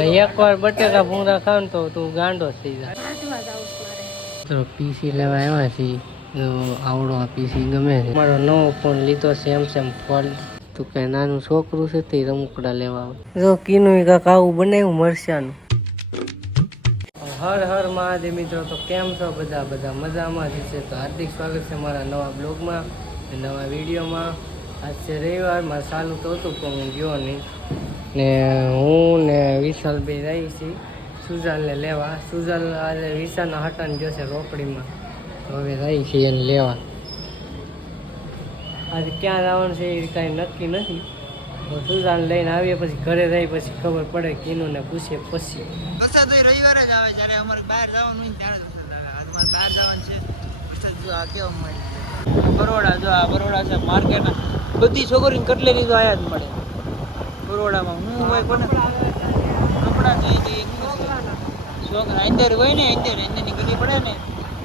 એક વાર બટેકા ભૂંગળા ખાવ તો તું ગાંડો થઈ જાય. તો પીસી લેવા આવ્યા છીએ. તો આવડો આ પીસી ગમે છે. મારો નવો ફોન લીધો સેમ સેમ ફોન તું કઈ નાનું છોકરું છે તે રમકડા લેવા આવે. જો કીનું કાંક આવું બનાવ્યું મરચાનું. હર હર મહાદેવ મિત્રો તો કેમ છો બધા? બધા મજામાં જ છે. તો હાર્દિક સ્વાગત છે મારા નવા બ્લોગમાં નવા વિડીયોમાં. આજ રવિવારમાં ચાલુ તો હતું, પણ હું ગયો નહીં. ને હું ને વિશાલભાઈ રહી છીએ. સુજાલને લેવા. સુજાલ આજે વિશાલના હટાને જશે રોકડીમાં તો હવે રહી છીએ એને લેવા. આજે ક્યાં જવાનું છે એ કાંઈ નક્કી નથી. તો સુજાલ લઈને આવીએ, પછી ઘરે રહી, પછી ખબર પડે કીનું ને પૂછીએ. પછી વરસાદ રવિવારે જ આવે જ્યારે અમારે બહાર જવાનું ત્યારે જ વરસાદ આવે. આજે મારે બહાર જવાનું છે. વરસાદ જો આ કેવો મળે બરોડા, જો આ બરોડા છે માર્કેટ બધી છોકરીને કટલેરી તો આયા જ મળે. બરોડામાં. હું હોય કોને? કપડા છે એ છોકરા અંદર હોય ને, અંદર અંદરની ગલી પડે ને,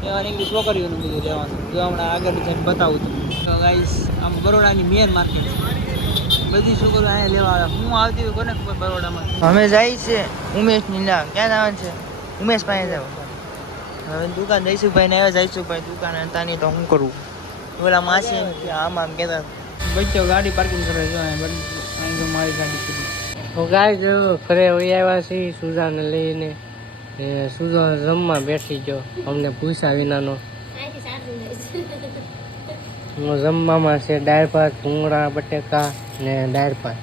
એવા નીકળી છોકરીઓનું બધું લેવાનું જો હમણાં આગળ જઈને બતાવું તમને તો ગાઈસ આમ બરોડાની મેન માર્કેટ બધી છોકરીઓ અહીંયા લેવા આવે. હું આવતી હોય કોને ખબર બરોડામાં? અમે જાય છે. ઉમેશની. ક્યાં જવાનું છે? ઉમેશ પાસે જવાનું હવે દુકાન જઈશું ભાઈ ને આવ્યા જઈશુભાઈ દુકાન તાની તો હું કરું? ઓલા માસી આમ આમ કહેતા બચ્ચો ગાડી પાર્કિંગ કરે છે અહીં તો મારી ગાડી સુધી તો ગાય જો ઘરે વહી આવ્યા છીએ સુજાને લઈને. સુજા બેસી બેઠી ગયો. અમને પૂછ્યા વિનાનો. જમવામાં છે દાળ ભાત ભૂંગળા બટેકા ને દાળ ભાત.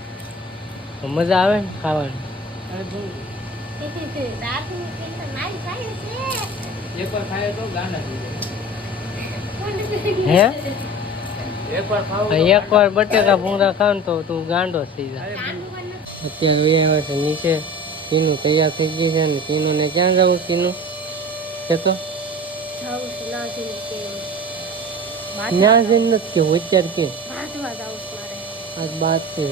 તો મજા આવે ને ખાવાની? હે? એકવાર બટેકા ભૂંગળા ખાવ તો તું ગાંડો થઈ જાય. અત્યારે એ આવે છે નીચે. તીનું તૈયાર થઈ ગયું છે અને તીનું ને ક્યાં જવું કીનું? છે તો નથી કેવું અત્યારે કે. આજ બાદ છે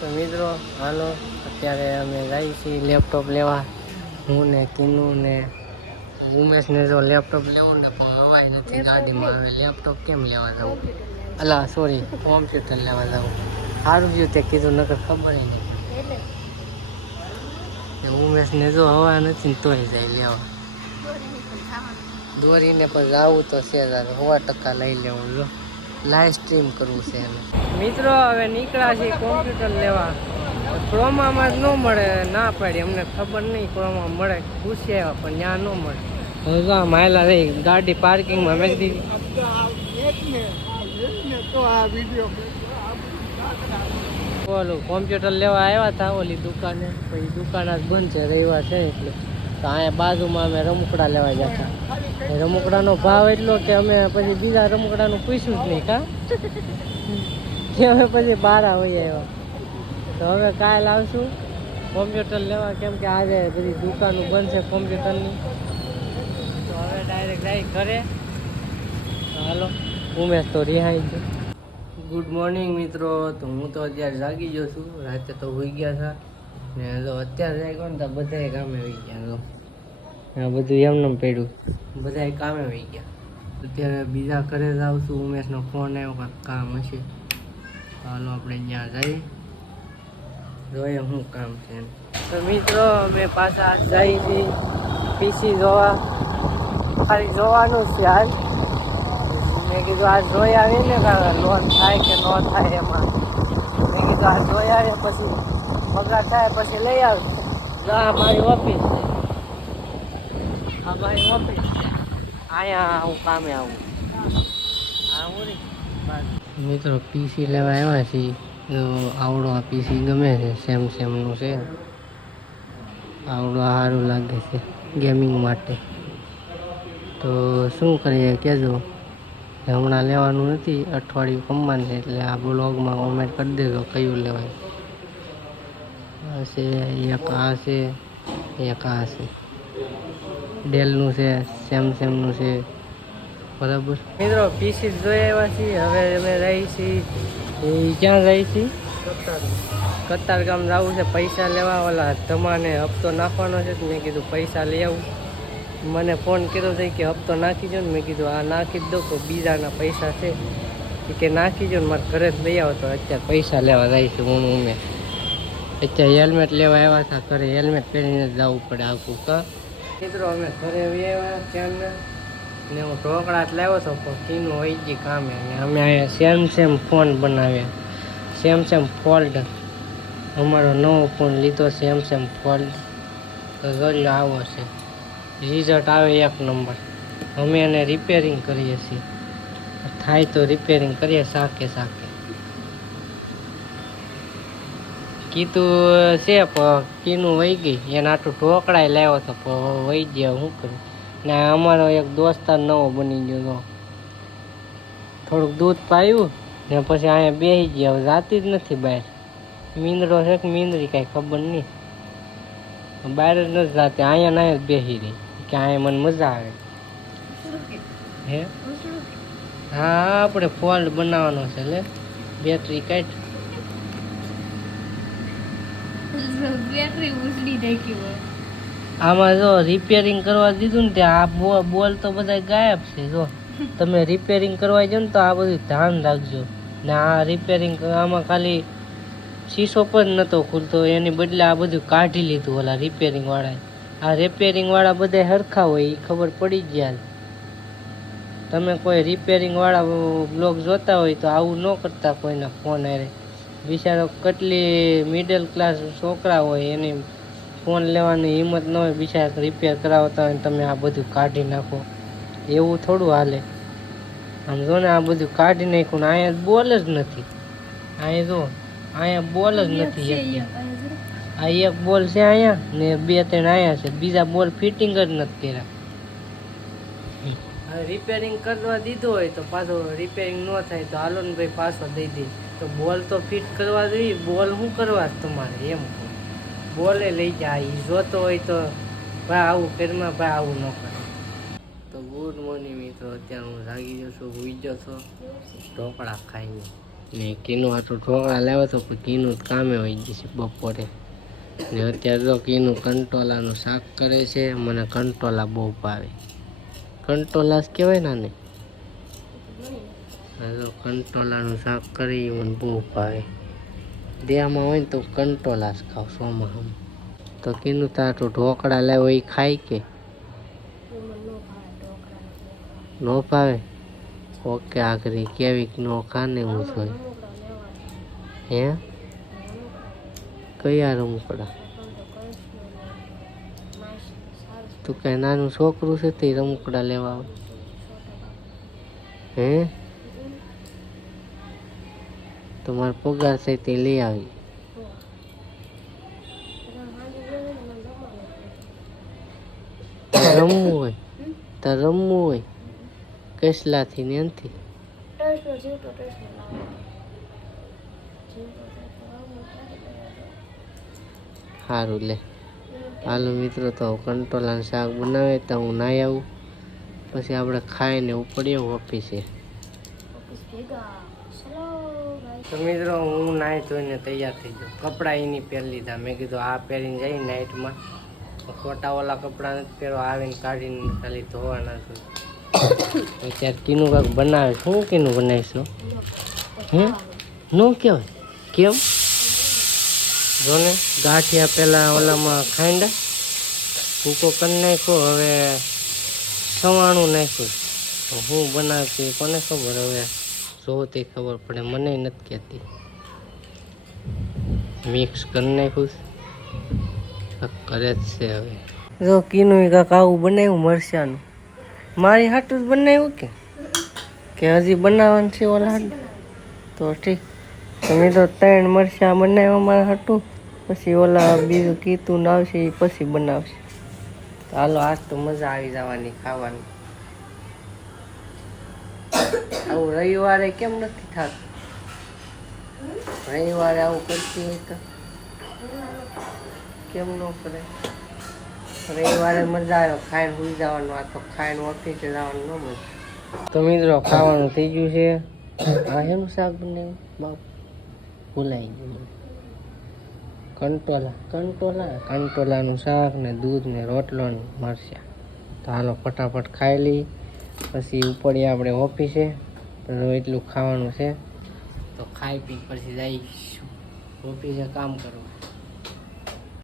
તો મિત્રો, હાલો, અત્યારે અમે જઈએ છીએ લેપટોપ લેવા. હું ને કિનુ ને ઉમેશને જો લેપટોપ લેવું ને હવાય નથી ગાડીમાં હવે લેપટોપ કેમ લેવા જવું? અલા સોરી કોમ્પ્યુટર લેવા જવું. સારું ગયું તે કીધું નકર ખબર નહીં. ઉમેશને જો હવા નથી ને તોય જાય લેવા. દોરીને પણ જવું તો છે તારે સો ટકા લઈ લેવું જો. લાઈવ સ્ટ્રીમ કરવું છે એને. મિત્રો હવે નીકળ્યા છે કોમ્પ્યુટર લેવા. ક્રોમામાં જ ન મળે ના પાડી. અમને ખબર નહીં ક્રોમા મળે પૂછી આવ્યા પણ ત્યાં ન મળે. આ માયલા રહી, ગાડી પાર્કિંગમાં મેં દીધી. ઓલું કોમ્પ્યુટર લેવા આવ્યા હતા ઓલી દુકાને. પછી દુકાન જ બંધ છે, રવિવાર છે એટલે. તો અહીંયા બાજુમાં અમે રમકડા લેવા જતા રમકડાનો ભાવ એટલો કે અમે પછી બીજા રમકડાનું પૂછ્યું જ નહીં, કા? કે અમે પછી બહાર આવી આવ્યા. તો હવે કાલ આવશું. કોમ્પ્યુટર લેવા, કેમ કે આજે બધી દુકાનો બંધ છે કોમ્પ્યુટરની હવે ડાયરેક્ટ જાય ઘરે હાલો ઉમેશ તો રિહાઈ છે. ગુડ મોર્નિંગ મિત્રો તો હું તો અત્યારે જાગી ગયો છું. રાતે તો હોઈ ગયા હતા. ને તો અત્યારે જાગ્યો ને તો બધાય કામે હોઈ ગયા. તો આ બધું એમને પડ્યું. બધાય કામે હોઈ ગયા. અત્યારે બીજા ઘરે જાઉં છું. ઉમેશનો ફોન આવ્યો કાંઈક કામ હશે. હાલો આપણે ત્યાં જઈએ. જોઈએ શું કામ છે. તો મિત્રો અમે પાછા જઈ છીએ. પીસી જોવા. ખાલી જોવાનું છે આજ મેં કીધું આ જોઈ આવીને લોન થાય કે ન થાય એમાં. મેં કીધું આ જોઈ આવે પછી પગાર થાય પછી લઈ આવ. આ મારી ઓફિસ છે. આ મારી ઓફિસ છે. અહીંયા હું કામે આવું. મિત્રો પીસી લેવા આવ્યા છીએ. તો આવડો આ પીસી ગમે છે? સેમ સેમનું છે. આવડો સારું લાગે છે ગેમિંગ માટે. તો શું કરીએ કહેજો. હમણાં લેવાનું નથી, અઠવાડિયું કમવાનું છે એટલે આ બ્લોગમાં કોમેન્ટ કરી દેજો કયું લેવાય. આ છે, એક આ છે, એક આ છે. ડેલનું છે સેમસંગનું છે. બરાબર? મિત્રો પીસી જોઈ આવ્યા છીએ. હવે અમે રહી છીએ, એ ક્યાં રહી છીએ? કતાર ગામ જવું છે, પૈસા લેવા ઓલા ધમાને હપ્તો નાખવાનો છે મેં કીધું પૈસા લઈ આવું. મને ફોન કર્યો હતો કે હપ્તો નાખી દો ને મેં કીધું આ નાખી દો તો બીજાના પૈસા છે. કે, નાખી દો ને મારે ઘરે જ લઈ આવો. તો અત્યારે પૈસા લેવા જાય છે હું ઉમે. અત્યારે હેલ્મેટ લેવા આવ્યા હતા, ઘરે હેલ્મેટ પહેરીને જ જવું પડે આખું કા મિત્રો, અમે ઘરે આવ્યા ત્યાંના ને હું ઢોકળા જ લાવ્યો હતો, પણ કીનું હોય જ કામે. અને અમે અહીંયા સેમ સેમ ફોન બનાવ્યા. સેમ સેમ ફોલ્ડ અમારો નવો ફોન લીધો સેમ સેમ ફોલ્ડ તો જોઈ આવો છે. રિઝલ્ટ આવે એક નંબર. અમે એને રિપેરિંગ કરીએ છીએ. થાય તો રિપેરિંગ કરીએ સાકે સાકે. કીધું, છે કીનું વહી ગઈ. એને આટલું ઢોકળાય લાવ્યો તો વહી ગયા શું કરું? ને અમારો એક દોસ્તાર નવો બની ગયો તો. થોડુંક દૂધ પાયું ને પછી અહીંયા બેસી ગયા. જાતી જ નથી બહાર. મીંદડો છે કે મીંદડી કાંઈ ખબર નહીં. બહાર જ નથી જાતી. અહીંયા ના જ બેસી રહી. કે અહીંયા મને મજા આવે. હે? હા? આપણે ફોલ્ડ બનાવવાનો છે લે. બેટરી કાઢ. બેટરી ઉછળી નાખી હોય. આમાં જો રિપેરિંગ કરવા દીધું ને ત્યાં આ બોલ તો બધા ગાયબ છે જો. તમે રિપેરિંગ કરવા જાઓ ને તો આ બધું ધ્યાન રાખજો. ને આ રિપેરિંગ આમાં ખાલી શીશો પણ નહોતો ખુલતો એની બદલે આ બધું કાઢી લીધું ઓલા રિપેરિંગ વાળાએ. આ રિપેરિંગ વાળા બધા સરખા હોય એ ખબર પડી જ જાય. તમે કોઈ રિપેરિંગ વાળા બ્લોગ જોતા હોય તો આવું ન કરતા કોઈના ફોન હારે. બિચારો કેટલી મિડલ ક્લાસ છોકરા હોય એની ફોન લેવાની હિંમત ન હોય બિચારા રિપેર કરાવતા હોય તમે આ બધું કાઢી નાખો. એવું થોડું હાલે. આમ જો ને આ બધું કાઢી નાખ્યું ને અહીંયા બોલ જ નથી. અહીંયા જો અહીંયા બોલ જ નથી આ એક બોલ છે અહીંયા ને બે ત્રણ અહીંયા છે. બીજા બોલ ફિટિંગ જ નથી કર્યા. રિપેરિંગ કરવા દીધું હોય તો પાછો રિપેરિંગ ન થાય તો હાલો ને ભાઈ પાછો દઈ દે. તો બોલ તો ફિટ કરવા જોઈએ બોલ શું કરવા તમારે એમ બોલે લઈ જાય એ જોતો હોય તો ભાઈ આવું ફેરમાં ભાઈ આવું ન કરે. તો ગુડ મોર્નિંગ મિત્રો અત્યારે હું જાગી ગયો છું ઉઈજો ગયો છો. ઢોકળા ખાઈને ને કીનું આટલું ઢોકળા લાવ્યો તો પણ કીનું જ કામે હોય જશે બપોરે. ને અત્યારે તો કીનું કંટોલાનું શાક કરે છે, મને કંટોલા બહુ ભાવે. કંટોલા જ કહેવાય ને આને તો કંટોલાનું શાક કરી મને બહુ ભાવે. દેહમાં હોય ને તો કંટોલા જ ખાવ સોમાં હમ. તો કીનું તારું ઢોકળા લાવ્યો એ ખાય કે? નો ભાવે? ઓકે આખરી કેવી નો ખાને હું જોઈ હે? કયા રમકડા તું કે નાનું છોકરું છે તે રમકડા લેવા આવે. હે? તમારો પગાર છે તે લઈ આવી. રમવું હોય? તો રમવું હોય? કેસલાથી ને ટેસ્ટનો લાવો જીવતો સારું લે. હાલો મિત્રો તો કંટોલાનું શાક બનાવે તો હું નાહી આવું. પછી આપણે ખાઈને ઉપડીએ ઓફિસે. તો મિત્રો હું નાહી ધોઈને તૈયાર થઈ ગયો. કપડાં એની પહેરી લીધા. મેં કીધું આ પહેરીને જઈ નાઇટમાં ખોટા ઓલા કપડાં નથી પહેરો આવીને કાઢીને ખાલી ધોવાના છું. અત્યારે કીનું કાંક બનાવે. શું કીનું બનાવીશું હે? નો કહેવાય? કેમ? જો ને ગાંઠિયા પહેલાં ઓલામાં ખાંડા. ભૂકો કરી નાખ્યો, હવે સવાણું નાખ્યું. હું બનાવતી કોને ખબર? હવે જોતી ખબર પડે, મને નથી કહેતી. મિક્સ કરી નાખ્યું કરે જ છે હવે. જો કીનું કાંક આવું બનાવ્યું મરચાનું. મારી હાટું જ બનાવ્યું કે? કે હજી બનાવવાનું છે ઓલા? તો ઠીક. તમે તો ત્રણ મરચાં બનાવ્યા મારા હાટું. પછી ઓલા બીજું કીતું આવશે એ પછી બનાવશે. હાલો, આજ તો મજા આવી જવાની ખાવાની. આવું રવિવારે કેમ નથી થતું? રવિવારે આવું કરતી હોય તો કેમ ન કરે? રવિવારે મજા આવ્યો ખાઈને સુઈ જવાનું, આ તો ખાઈને ઓફિસે જવાનું ન મજા તો મિત્રો, ખાવાનું થઈ ગયું છે. આ એનું શાક બનાવ્યું બાપ ભૂલાઈ ગયું. કંટોલા કંટોલા, કંટોલાનું શાક ને દૂધ ને રોટલો મરચાં. તો હાલો ફટાફટ ખાઈ લઈ પછી ઉપડીએ આપણે ઓફિસે. એટલું ખાવાનું છે. તો ખાઈ પી, પછી જઈશું. ઓફિસે કામ કરવા